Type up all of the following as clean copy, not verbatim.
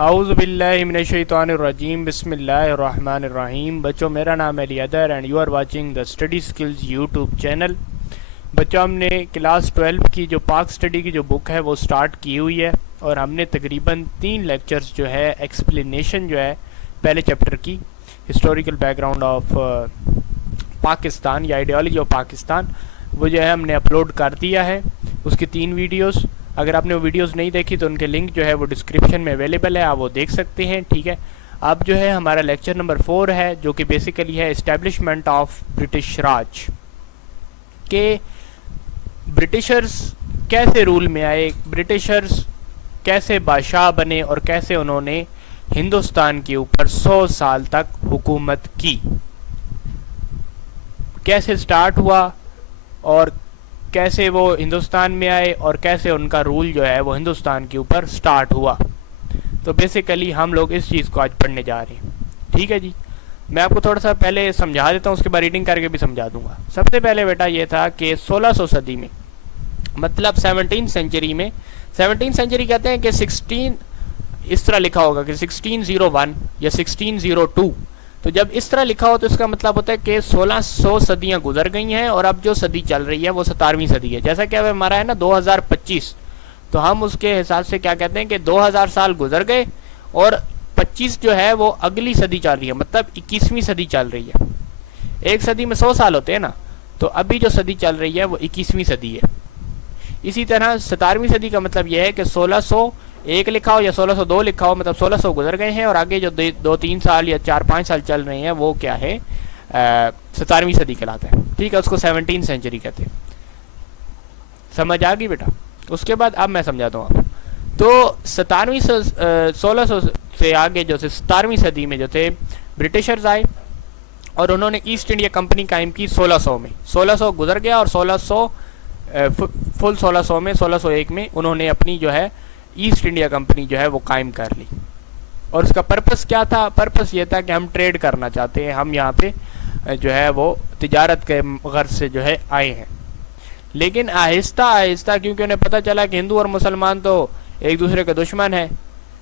اعوذ باللہ من الشیطان الرجیم بسم اللہ الرحمن الرحیم. بچوں میرا نام ہے Ali here and you are watching the study skills YouTube channel. بچوں ہم نے کلاس 12 کی جو پاک اسٹڈی کی جو بک ہے وہ سٹارٹ کی ہوئی ہے اور ہم نے تقریباً 3 لیکچرز جو ہے ایکسپلینیشن جو ہے پہلے چیپٹر کی historical back ground of Pakistan یا آئیڈیالوجی آف پاکستان وہ جو ہے ہم نے اپلوڈ کر دیا ہے. اس کی 3 ویڈیوز اگر آپ نے وہ ویڈیوز نہیں دیکھی تو ان کے لنک جو ہے وہ ڈسکرپشن میں اویلیبل ہے, آپ وہ دیکھ سکتے ہیں. ٹھیک ہے, اب جو ہے ہمارا لیکچر نمبر 4 ہے جو کہ بیسیکلی ہے اسٹیبلشمنٹ آف برٹش راج, کہ برٹشرز کیسے رول میں آئے, برٹشرز کیسے بادشاہ بنے اور کیسے انہوں نے ہندوستان کے اوپر 100 سال تک حکومت کی, کیسے سٹارٹ ہوا اور کیسے وہ ہندوستان میں آئے اور کیسے ان کا رول جو ہے وہ ہندوستان کے اوپر سٹارٹ ہوا. تو بیسیکلی ہم لوگ اس چیز کو آج پڑھنے جا رہے ہیں. ٹھیک ہے جی, میں آپ کو تھوڑا سا پہلے سمجھا دیتا ہوں, اس کے بعد ریڈنگ کر کے بھی سمجھا دوں گا. سب سے پہلے بیٹا یہ تھا کہ 1600 صدی میں, مطلب 17 سینچری میں, 17 سینچری کہتے ہیں کہ 16 اس طرح لکھا ہوگا کہ 1601 یا 1602. تو جب اس طرح لکھا ہو تو اس کا مطلب ہوتا ہے کہ 1600 صدیاں گزر گئی ہیں اور اب جو صدی چل رہی ہے وہ 17ویں صدی ہے. جیسا کہ اب ہمارا ہے نا 2025, تو ہم اس کے حساب سے کیا کہتے ہیں کہ 2000 سال گزر گئے اور 25 جو ہے وہ اگلی صدی چل رہی ہے, مطلب 21ویں صدی چل رہی ہے. ایک صدی میں 100 سال ہوتے ہیں نا, تو ابھی جو صدی چل رہی ہے وہ 21ویں صدی ہے. اسی طرح 17ویں صدی کا مطلب یہ ہے کہ 1601 لکھا ہو یا 1602 لکھا ہو, مطلب 1600 گزر گئے ہیں اور آگے جو 2-3 سال یا 4-5 سال چل رہے ہیں وہ کیا ہے, 17ویں صدی کہلاتا ہے. ٹھیک ہے, اس کو 17 سینچری کہتے ہیں. سمجھ آ گئی بیٹا؟ اس کے بعد اب میں سمجھاتا ہوں آپ. تو 1600 سے آگے جو 17ویں صدی میں جو تھے برٹشرز آئے اور انہوں نے ایسٹ انڈیا کمپنی قائم کی 1600 میں. 1600 گزر گیا اور 1600 فل 1600 میں 1601 میں انہوں نے اپنی جو ہے ایسٹ انڈیا کمپنی جو ہے وہ قائم کر لی. اور اس کا پرپس کیا تھا؟ پرپس یہ تھا کہ ہم ٹریڈ کرنا چاہتے ہیں, ہم یہاں پہ جو ہے وہ تجارت کے غرض سے جو ہے آئے ہیں. لیکن آہستہ آہستہ کیونکہ انہیں پتہ چلا کہ ہندو اور مسلمان تو ایک دوسرے کے دشمن ہیں,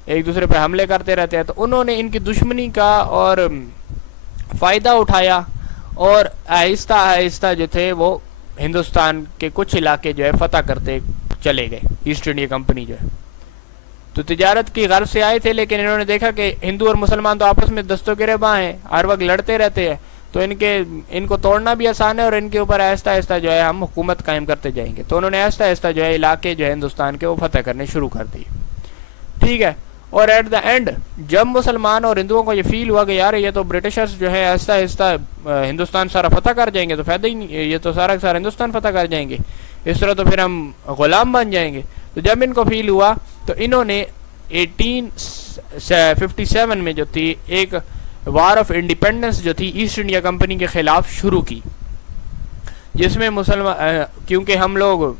ایک دوسرے پہ حملے کرتے رہتے ہیں, تو انہوں نے ان کی دشمنی کا اور فائدہ اٹھایا اور آہستہ آہستہ جو تھے وہ ہندوستان کے کچھ علاقے جو ہے فتح کرتے چلے گئے. ایسٹ انڈیا کمپنی جو ہے تو تجارت کی غرض سے آئے تھے, لیکن انہوں نے دیکھا کہ ہندو اور مسلمان تو آپس میں دستوں گریباں ہیں, ہر وقت لڑتے رہتے ہیں, تو ان کو توڑنا بھی آسان ہے اور ان کے اوپر آہستہ آہستہ جو ہے ہم حکومت قائم کرتے جائیں گے. تو انہوں نے آہستہ آہستہ جو ہے علاقے جو ہے ہندوستان کے وہ فتح کرنے شروع کر دیے. ٹھیک ہے, اور ایٹ دا اینڈ جب مسلمان اور ہندوؤں کو یہ فیل ہوا کہ یار یہ تو برٹشرز جو ہے آہستہ آہستہ ہندوستان سارا فتح کر جائیں گے تو فائدہ ہی نہیں, یہ تو سارا سارا ہندوستان فتح کر جائیں گے, اس طرح تو پھر ہم غلام بن جائیں گے. تو جب ان کو فیل ہوا تو انہوں نے 1857 میں جو تھی ایک وار آف انڈیپینڈنس جو تھی ایسٹ انڈیا کمپنی کے خلاف شروع کی, جس میں مسلمان کیونکہ ہم لوگ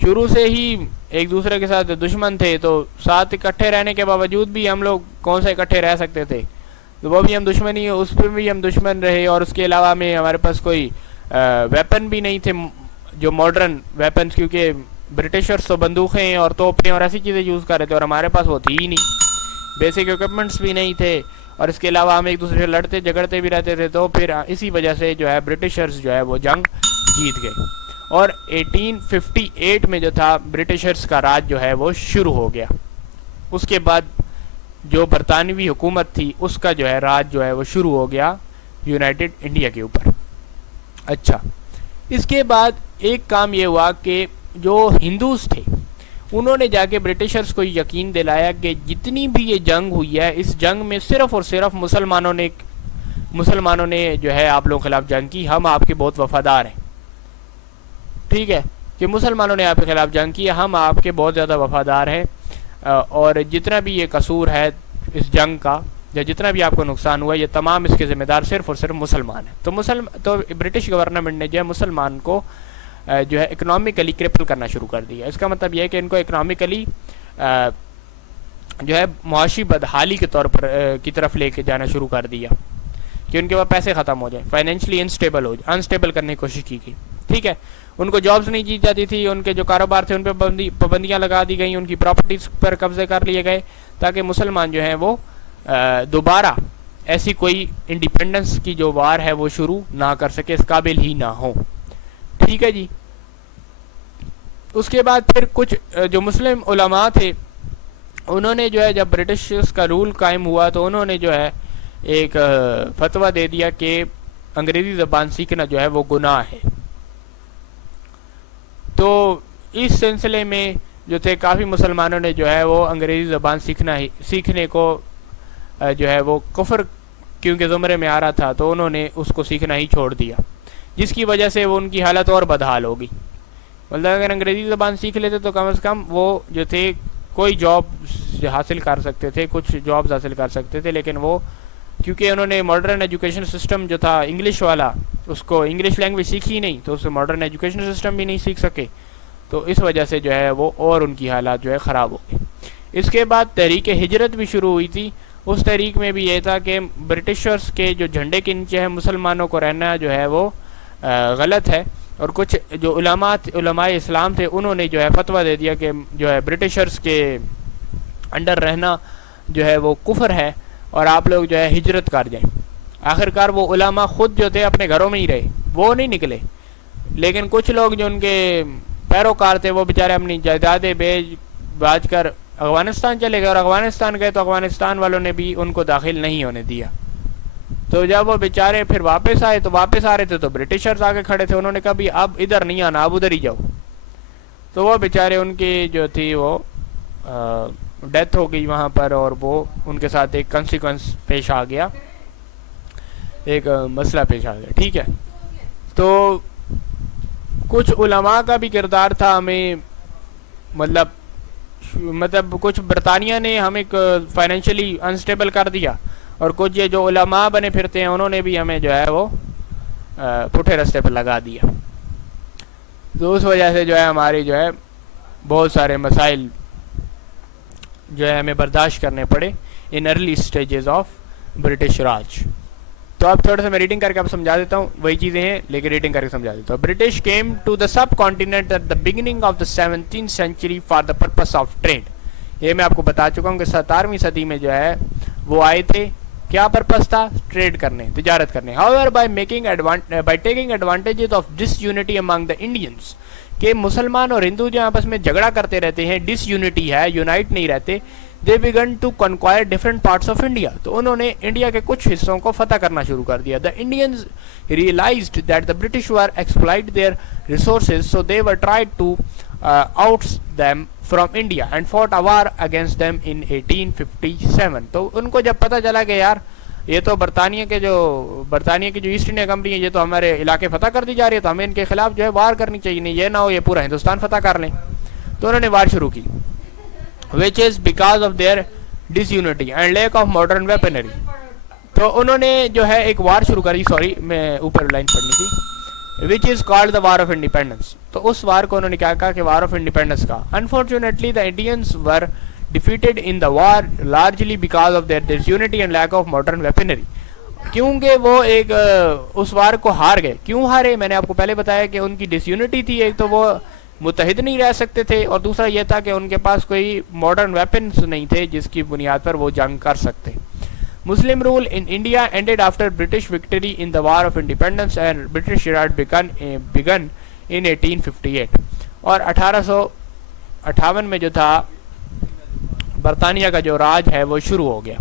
شروع سے ہی ایک دوسرے کے ساتھ دشمن تھے, تو ساتھ اکٹھے رہنے کے باوجود بھی ہم لوگ کون سے اکٹھے رہ سکتے تھے, تو وہ بھی ہم دشمنی, اس پہ بھی ہم دشمن رہے. اور اس کے علاوہ میں ہمارے پاس کوئی ویپن بھی نہیں تھے جو ماڈرن ویپنز, کیونکہ برٹشرز تو بندوقیں اور توپیں اور ایسی چیزیں یوز کر رہے تھے اور ہمارے پاس وہ تھی ہی نہیں, بیسک ایکوپمنٹس بھی نہیں تھے, اور اس کے علاوہ ہم ایک دوسرے سے لڑتے جھگڑتے بھی رہتے تھے. تو پھر اسی وجہ سے جو ہے برٹشرز جو ہے وہ جنگ جیت گئے اور 1858 میں جو تھا برٹشرز کا راج جو ہے وہ شروع ہو گیا. اس کے بعد جو برطانوی حکومت تھی اس کا جو ہے راج جو ہے وہ شروع ہو گیا یونائٹڈ انڈیا کے اوپر. اچھا, اس کے بعد ایک کام یہ ہوا کہ جو ہندوز تھے انہوں نے جا کے برٹشرز کو یقین دلایا کہ جتنی بھی یہ جنگ ہوئی ہے اس جنگ میں صرف اور صرف مسلمانوں نے جو ہے آپ لوگوں کے خلاف جنگ کی, ہم آپ کے بہت وفادار ہیں. ٹھیک ہے, کہ مسلمانوں نے آپ کے خلاف جنگ کی, ہم آپ کے بہت زیادہ وفادار ہیں, اور جتنا بھی یہ قصور ہے اس جنگ کا یا جتنا بھی آپ کو نقصان ہوا یہ تمام اس کے ذمہ دار صرف اور صرف مسلمان ہیں. تو برٹش گورنمنٹ نے جو ہے مسلمان کو جو ہے اکنامکلی کرپل کرنا شروع کر دیا. اس کا مطلب یہ ہے کہ ان کو اکنامکلی جو ہے معاشی بدحالی کے طور پر کی طرف لے کے جانا شروع کر دیا کہ ان کے پاس پیسے ختم ہو جائیں, فائنینشلی انسٹیبل کرنے کی کوشش کی گئی. ٹھیک ہے, ان کو جابز نہیں دی جاتی تھی, ان کے جو کاروبار تھے ان پہ پابندیاں لگا دی گئیں, ان کی پراپرٹیز پر قبضے کر لیے گئے تاکہ مسلمان جو ہیں وہ دوبارہ ایسی کوئی انڈیپینڈنس کی جو وار ہے وہ شروع نہ کر سکے, اس قابل ہی نہ ہو. ٹھیک ہے جی. اس کے بعد پھر کچھ جو مسلم علماء تھے انہوں نے جو ہے جب برٹش کا رول قائم ہوا تو انہوں نے جو ہے ایک فتویٰ دے دیا کہ انگریزی زبان سیکھنا جو ہے وہ گناہ ہے. تو اس سلسلے میں جو تھے کافی مسلمانوں نے جو ہے وہ انگریزی زبان سیکھنے کو جو ہے وہ کفر کیونکہ زمرے میں آ رہا تھا تو انہوں نے اس کو سیکھنا ہی چھوڑ دیا, جس کی وجہ سے وہ ان کی حالت اور بدحال ہوگی. مطلب اگر انگریزی زبان سیکھ لیتے تو کم از کم وہ جو تھے کوئی جاب حاصل کر سکتے تھے, کچھ جابز حاصل کر سکتے تھے, لیکن وہ کیونکہ انہوں نے ماڈرن ایجوکیشن سسٹم جو تھا انگلش والا, اس کو انگلش لینگویج سیکھی نہیں تو اس سے ماڈرن ایجوکیشن سسٹم بھی نہیں سیکھ سکے, تو اس وجہ سے جو ہے وہ اور ان کی حالات جو ہے خراب ہو گئی. اس کے بعد تحریک ہجرت بھی شروع ہوئی تھی. اس تحریک میں بھی یہ تھا کہ برٹشرز کے جو جھنڈے کے نیچے ہے مسلمانوں کو رہنا جو ہے وہ غلط ہے, اور کچھ جو علماء اسلام تھے انہوں نے جو ہے فتویٰ دے دیا کہ جو ہے برٹشرز کے انڈر رہنا جو ہے وہ کفر ہے اور آپ لوگ جو ہے ہجرت کر جائیں. آخرکار وہ علماء خود جو تھے اپنے گھروں میں ہی رہے, وہ نہیں نکلے, لیکن کچھ لوگ جو ان کے پیروکار تھے وہ بیچارے اپنی جائیدادیں باج کر افغانستان چلے گئے, اور افغانستان گئے تو افغانستان والوں نے بھی ان کو داخل نہیں ہونے دیا. تو جب وہ بیچارے پھر واپس آئے تو واپس آ رہے تھے تو برٹشرز آگے کھڑے تھے, انہوں نے کہا بھی اب ادھر نہیں آنا, اب ادھر ہی جاؤ. تو وہ بیچارے ان کی جو تھی وہ ڈیتھ ہو گئی وہاں پر, اور وہ ان کے ساتھ ایک کنسیکوینس پیش آ گیا, ایک مسئلہ پیش آ گیا. ٹھیک ہے. تو کچھ علماء کا بھی کردار تھا ہمیں, مطلب کچھ برطانیہ نے ہمیں فائنینشلی انسٹیبل کر دیا, اور کچھ یہ جو علماء بنے پھرتے ہیں انہوں نے بھی ہمیں جو ہے وہ پٹھے رستے پر لگا دیا. تو اس وجہ سے جو ہے ہماری جو ہے بہت سارے مسائل جو ہے ہمیں برداشت کرنے پڑے in early stages of British Raj. تو اب تھوڑا سا میں ریڈنگ کر کے اب سمجھا دیتا ہوں, وہی چیزیں ہیں لیکن ریڈنگ کر کے سمجھا دیتا ہوں. British came to the subcontinent at the beginning of the 17th century for the purpose of trade. یہ میں آپ کو بتا چکا ہوں کہ 17ویں صدی میں جو ہے وہ آئے تھے, کیا پرپز تھا؟ ٹریڈ کرنے, تجارت کرنے. however by taking advantages of disunity among the Indians, کہ مسلمان اور ہندو جو آپس میں جھگڑا کرتے رہتے ہیں, ڈس یونٹی ہے, یونائٹ نہیں رہتے. they began to conquer different parts of India. تو انہوں نے انڈیا کے کچھ حصوں کو فتح کرنا شروع کر دیا. the Indians realized that the British were exploit their resources, so they were tried to oust them from India and fought a war against them in 1857. تو ان کو جب پتہ چلا کہ یار یہ تو برطانیہ کی جو ایسٹ انڈیا کمپنی ہے یہ تو ہمارے علاقے فتح کر دی جا رہی ہے, تو ہمیں ان کے خلاف جو ہے وار کرنی چاہیے, نہیں یہ نہ ہو یہ پورا ہندوستان فتح کر لیں. تو انہوں نے وار شروع کی, which is because of their disunity and lack of modern weaponry. تو انہوں نے جو ہے ایک وار شروع کری, سوری میں اوپر لائن پڑھنی تھی, which is called the war of independence. تو اس وار کو انہوں نے کیا کہا کہ وار آف انڈیپینڈنس کا. Unfortunately the Indians were defeated in the war largely because of their disunity and lack of modern weaponry. کیونکہ وہ ایک اس وار کو ہار گئے. کیوں ہارے؟ میں نے آپ کو پہلے بتایا کہ ان کی ڈس یونٹی تھی, ایک تو وہ متحد نہیں رہ سکتے تھے, اور دوسرا یہ تھا کہ ان کے پاس کوئی ماڈرن ویپنز نہیں تھے جس کی بنیاد پر وہ جنگ کر سکتے. Muslim rule in India ended after British victory in the War of Independence and British Raj begun in 1858. اور 1858 میں جو تھا برطانیہ کا جو راج ہے وہ شروع ہو گیا.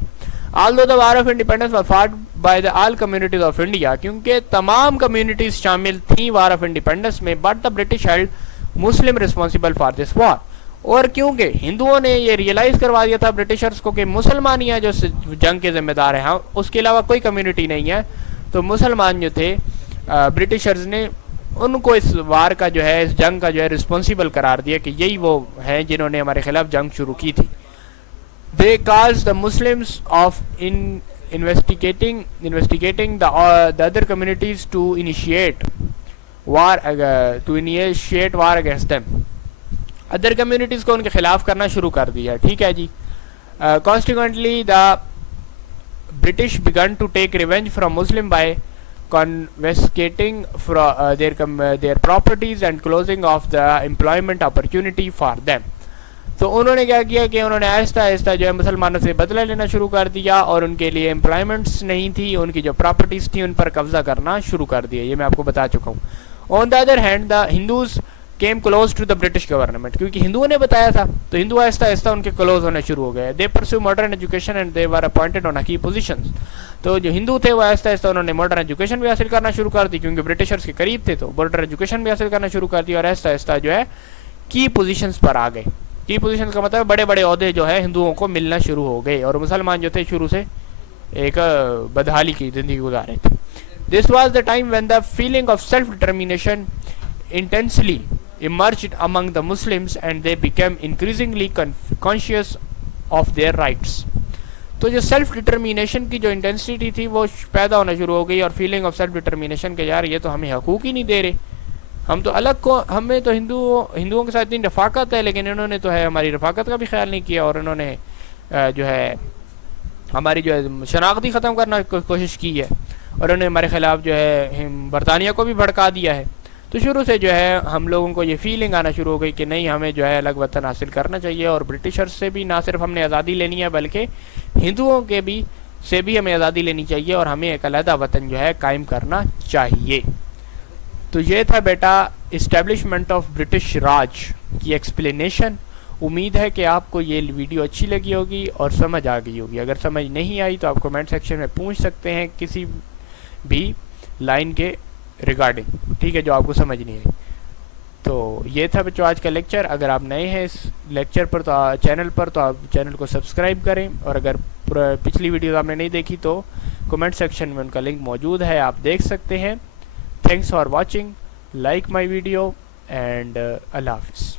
Although the War of Independence was fought by the all communities of India, کیونکہ تمام کمیونٹیز شامل تھیں War of Independence میں, but the British held Muslim responsible for this war. اور کیونکہ ہندوؤں نے یہ ریئلائز کروا دیا تھا برٹشرز کو کہ مسلمان ہی ہیں جو جنگ کے ذمہ دار ہیں, اس کے علاوہ کوئی کمیونٹی نہیں ہے, تو مسلمان جو تھے برٹشرز نے ان کو اس وار کا جو ہے اس جنگ کا جو ہے رسپانسیبل قرار دیا کہ یہی وہ ہیں جنہوں نے ہمارے خلاف جنگ شروع کی تھی. They caused the Muslims of investigating the other communities to initiate war against them. Other communities کو ان کے خلاف کرنا شروع کر دیا. ٹھیک ہے جی. Consequently the British began to take revenge from Muslim by confiscating their properties and closing off the employment opportunity for them. تو انہوں نے کیا کیا کہ انہوں نے آہستہ آہستہ جو ہے مسلمانوں سے بدلہ لینا شروع کر دیا اور ان کے لیے امپلائمنٹس نہیں تھی, ان کی جو پراپرٹیز تھیں ان پر قبضہ کرنا شروع کر دیا. یہ میں آپ کو بتا چکا ہوں. On the other hand the Hindus came close to the British government, کیونکہ ہندوؤں نے بتایا تھا تو ہندو آہستہ آہستہ ان کے کلوز ہونے شروع ہو گئے. they pursue modern education and they were appointed on key positions. تو جو ہندو تھے وہ آہستہ آہستہ انہوں نے ماڈرن ایجوکیشن بھی حاصل کرنا شروع کر دی, کیونکہ برٹشرز کے قریب تھے تو ماڈرن ایجوکیشن بھی حاصل کرنا شروع کر دی اور آہستہ آہستہ جو ہے کی پوزیشنز پر آ گئے. کی پوزیشنز کا مطلب بڑے بڑے عہدے جو ہے ہندوؤں کو ملنا شروع ہو گئے اور مسلمان جو تھے شروع سے ایک بدحالی کی زندگی گزار رہے تھے. This was the time when the feeling of self-determination intensely emerged among the Muslims and they became increasingly conscious of their rights. تو جو سیلف ڈٹرمینیشن کی جو انٹینسٹی تھی وہ پیدا ہونا شروع ہو گئی اور فیلنگ آف سیلف ڈٹرمینیشن کہ یار یہ تو ہمیں حقوق ہی نہیں دے رہے, ہم تو الگ کو, ہمیں تو ہندوؤں کے ساتھ اتنی رفاقت ہے لیکن انہوں نے تو ہے ہماری رفاقت کا بھی خیال نہیں کیا اور انہوں نے جو ہے ہماری جو ہے شناخت ختم کرنا کوشش کی ہے اور انہوں نے ہمارے خلاف جو ہے برطانیہ کو بھی بھڑکا دیا ہے. تو شروع سے جو ہے ہم لوگوں کو یہ فیلنگ آنا شروع ہو گئی کہ نہیں ہمیں جو ہے الگ وطن حاصل کرنا چاہیے اور برٹشرز سے بھی نہ صرف ہم نے آزادی لینی ہے بلکہ ہندوؤں کے بھی سے بھی ہمیں آزادی لینی چاہیے اور ہمیں ایک علیحدہ وطن جو ہے قائم کرنا چاہیے. تو یہ تھا بیٹا اسٹیبلشمنٹ آف برٹش راج کی ایکسپلینیشن. امید ہے کہ آپ کو یہ ویڈیو اچھی لگی ہوگی اور سمجھ آ گئی ہوگی. اگر سمجھ نہیں آئی تو آپ کمنٹ سیکشن میں پوچھ سکتے ہیں کسی بھی لائن کے ریگارڈنگ, ٹھیک ہے, جو آپ کو سمجھ نہیں آئی. تو یہ تھا بچوں آج کا لیکچر. اگر آپ نئے ہیں اس لیکچر پر تو چینل پر تو آپ چینل کو سبسکرائب کریں اور اگر پچھلی ویڈیوز آپ نے نہیں دیکھی تو کمنٹ سیکشن میں ان کا لنک موجود ہے, آپ دیکھ سکتے ہیں. Thanks for watching, like my video and اللہ حافظ.